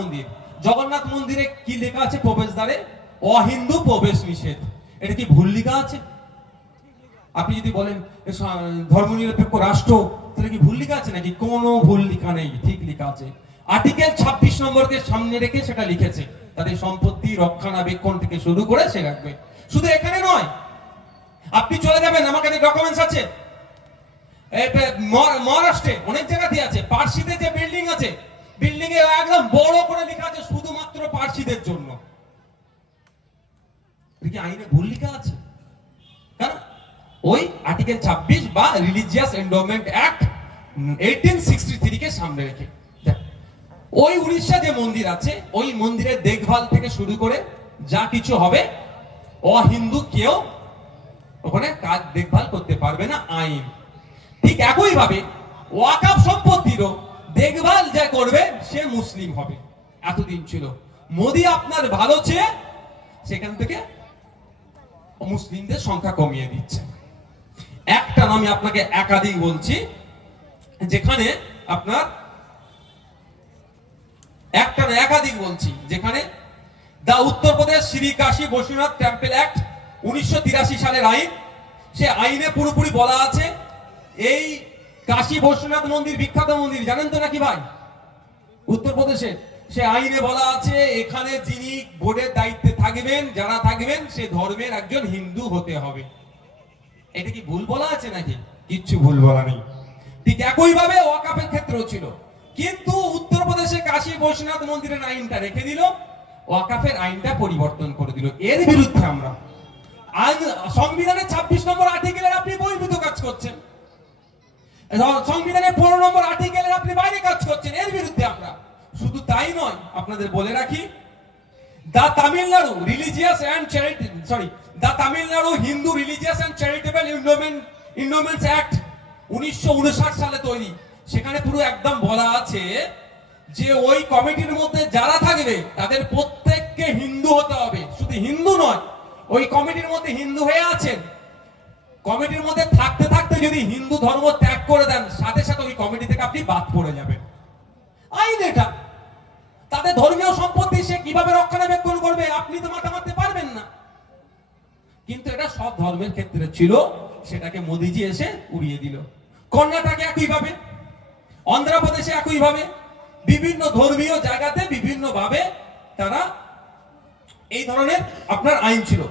মন্দির। জগন্নাথ মন্দিরে কি লেখা আছে প্রবেশদ্বারে? অহিন্দু প্রবেশ নিষেধ। এটা কি ভুল লেখা আছে? আপনি যদি বলেন ধর্মনিরপেক্ষ রাষ্ট্র, তাহলে কি ভুল লেখা আছে নাকি? কোনো ভুল লেখা নেই, ঠিক লেখা আছে। আর্টিকেল 26 নম্বরকে সামনে রেখে সেটা লিখেছে, তাদের সম্পত্তি রক্ষণাবেক্ষণ থেকে শুরু করে সে রাখবে। শুধু এখানে নয়, আপনি চলে যাবেন, আমার কাছে ডকুমেন্টস আছে, মহারাষ্ট্রে অনেক জায়গাতে আছে, পার্সিতে যে বিল্ডিং আছে, বিল্ডিং এ একদম বড় করে লেখা আছে শুধুমাত্র পার্সিদের জন্য। কি আইনে ভুল লেখা আছে? কারণ ওই আর্টিকেল 26 বা রিলিজিয়াস এন্ডোমেন্ট অ্যাক্ট 1863 কে সামনে রেখে। ওই উড়িষ্যা যে মন্দির আছে, ওই মন্দিরের দেখভাল থেকে শুরু করে যা কিছু হবে, অহিন্দু কেউ ওখানে কাজ দেখভাল করতে পারবে না, আইন। ঠিক একই ভাবে ওয়াকফ সম্পত্তিরও দেখভাল যে করবে সে মুসলিম হবে। এতদিন ছিল। মোদি আপনার ভালো চেয়ে সেখান থেকে মুসলিমদের সংখ্যা কমিয়ে দিচ্ছে। একটা নামই আপনাকে একাধিক বলছি, যেখানে আপনার একটা না একাধিক বলছি, যেখানে দা উত্তরপ্রদেশ শ্রী কাশী বৈশ্বনাথ টেম্পল অ্যাক্ট 1983 সালের আইন, সে আইনে পুরোপুরি বলা আছে এই কাশী বৈশ্বনাথ মন্দির বিখ্যাত মন্দির, জানেন তো নাকি ভাই? উত্তরপ্রদেশে সে আইনে বলা আছে এখানে যিনি বোর্ডের দায়িত্বে থাকবেন, যারা থাকবেন, সে ধর্মের একজন হিন্দু হতে হবে। এটা কি ভুল বলা আছে নাকি? কিচ্ছু ভুল বলা নেই। ঠিক একই ভাবে ওয়াকফের ক্ষেত্রেও ছিল, কিন্তু উত্তরপ্রদেশে কাশী বৈশ্বনাথ মন্দিরের আইনটা রেখে দিল, ওয়াকফের আইনটা পরিবর্তন করে দিল। এর বিরুদ্ধে আমরা সংবিধানের 26 নম্বর আর্টিকেলের আপনি বহির্ভূত কাজ করছেন, সংবিধানের 15 নম্বর আর্টিকেলের আপনি বাইরে কাজ করছেন, এর বিরুদ্ধে আমরা। শুধু তাই নয়, আপনাদের বলে রাখি, the Tamil Nadu Hindu religious and charitable endowments act 1959 সালে তৈরি। সেখানে পুরো একদম বলা আছে যে ওই কমিটির মধ্যে যারা থাকবে তাদের প্রত্যেককে হিন্দু হতে হবে। শুধু হিন্দু নয়, ওই কমিটির মধ্যে হিন্দু হয়ে আছেন, কমিটির মধ্যে থাকতে থাকতে যদি হিন্দু ধর্ম ত্যাগ করে দেন, সাথে সাথে ওই কমিটি থেকে আপনি বাদ পড়ে যাবেন। আইন এটা। তাদের ধর্মীয় সম্পত্তি সে কিভাবে রক্ষণাবেক্ষণ করবে আপনি তো মাথা মারতে পারবেন না। কিন্তু এটা সব ধর্মের ক্ষেত্রে ছিল, সেটাকে মোদিজি এসে উড়িয়ে দিল। কর্ণাটকে একইভাবে, অন্ধ্রপ্রদেশে একইভাবে, বিভিন্ন ধর্মীয় জায়গাতে বিভিন্ন ভাবে তারা এই ধরনের আপনার আইন ছিল।